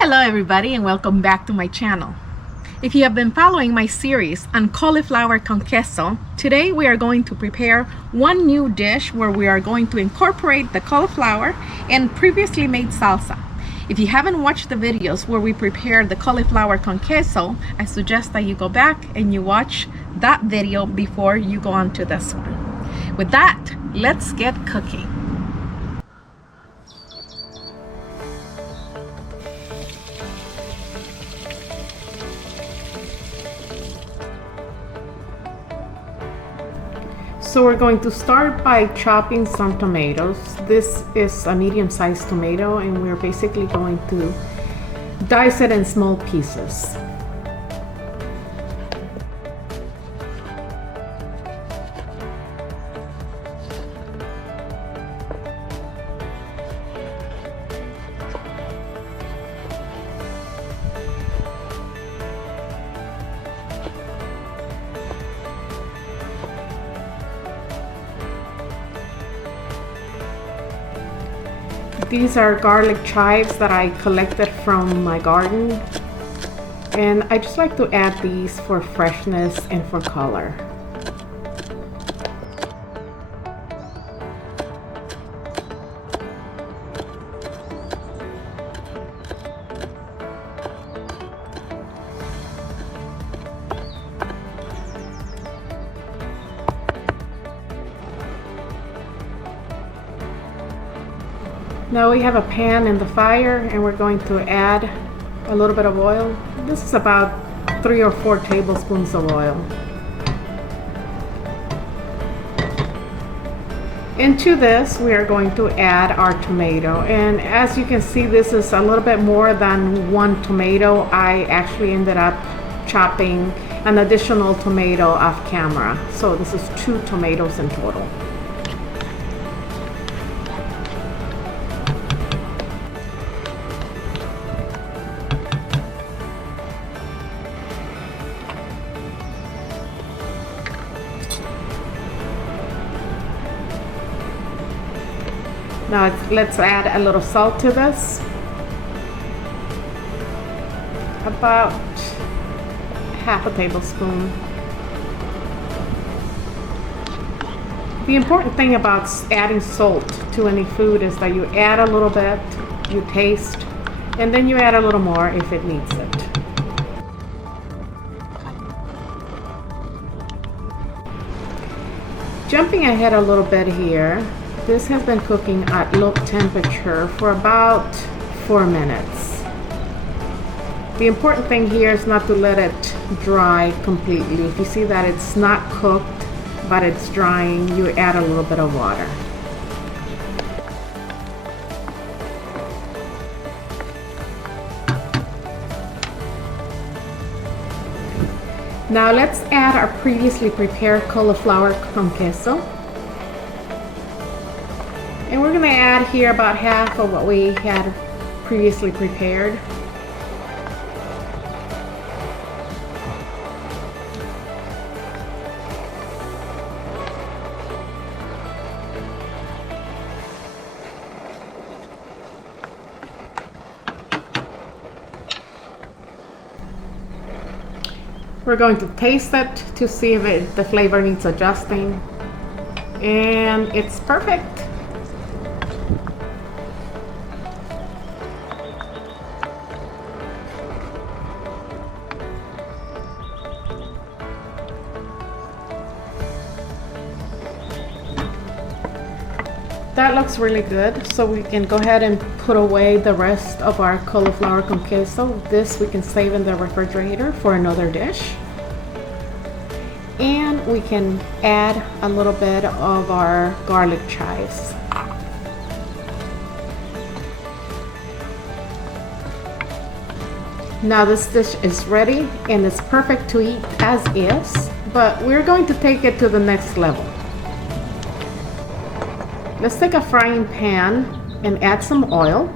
Hello everybody and welcome back to my channel. If you have been following my series on cauliflower con queso, today we are going to prepare one new dish where we are going to incorporate the cauliflower and previously made salsa. If you haven't watched the videos where we prepared the cauliflower con queso, I suggest that you go back and you watch that video before you go on to this one. With that, let's get cooking. So we're going to start by chopping some tomatoes. This is a medium-sized tomato and we're basically going to dice it in small pieces. These are garlic chives that I collected from my garden, and I just like to add these for freshness and for color. Now we have a pan in the fire and we're going to add a little bit of oil. This is about 3 or 4 tablespoons of oil. Into this we are going to add our tomato, and as you can see, this is a little bit more than 1 tomato. I actually ended up chopping an additional tomato off camera, so this is 2 tomatoes in total. Now let's add a little salt to this. About half a tablespoon. The important thing about adding salt to any food is that you add a little bit, you taste, and then you add a little more if it needs it. Jumping ahead a little bit here, this has been cooking at low temperature for about 4 minutes. The important thing here is not to let it dry completely. If you see that it's not cooked but it's drying, you add a little bit of water. Now let's add our previously prepared cauliflower con queso. And we're going to add here about half of what we had previously prepared. We're going to taste it to see if the flavor needs adjusting. And it's perfect. That looks really good, so we can go ahead and put away the rest of our cauliflower con queso. This we can save in the refrigerator for another dish. And we can add a little bit of our garlic chives. Now this dish is ready and it's perfect to eat as is, but we're going to take it to the next level. Let's take a frying pan and add some oil.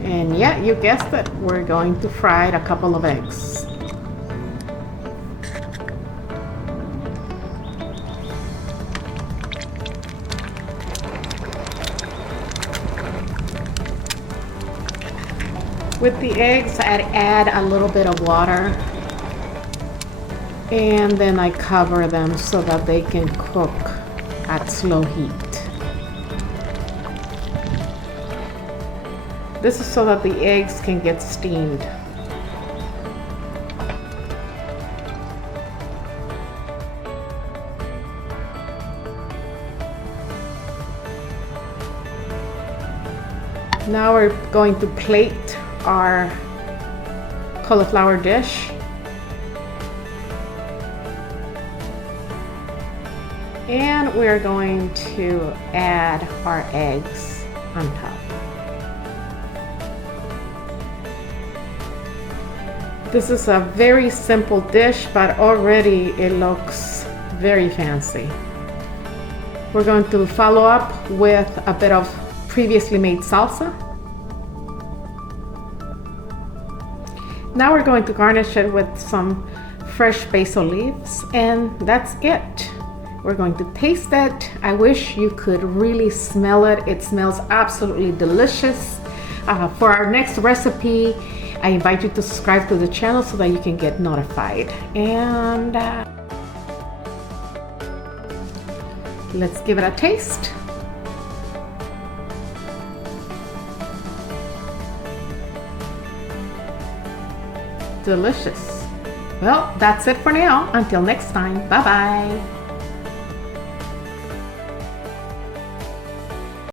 And yeah, you guessed it, we're going to fry a couple of eggs. With the eggs, I add a little bit of water, and then I cover them so that they can cook at slow heat. This is so that the eggs can get steamed. Now we're going to plate our cauliflower dish. And we're going to add our eggs on top. This is a very simple dish, but already it looks very fancy. We're going to follow up with a bit of previously made salsa. Now we're going to garnish it with some fresh basil leaves, and that's it. We're going to taste it. I wish you could really smell it. It smells absolutely delicious. For our next recipe, I invite you to subscribe to the channel so that you can get notified. And let's give it a taste. Delicious. Well, that's it for now. Until next time. Bye-bye.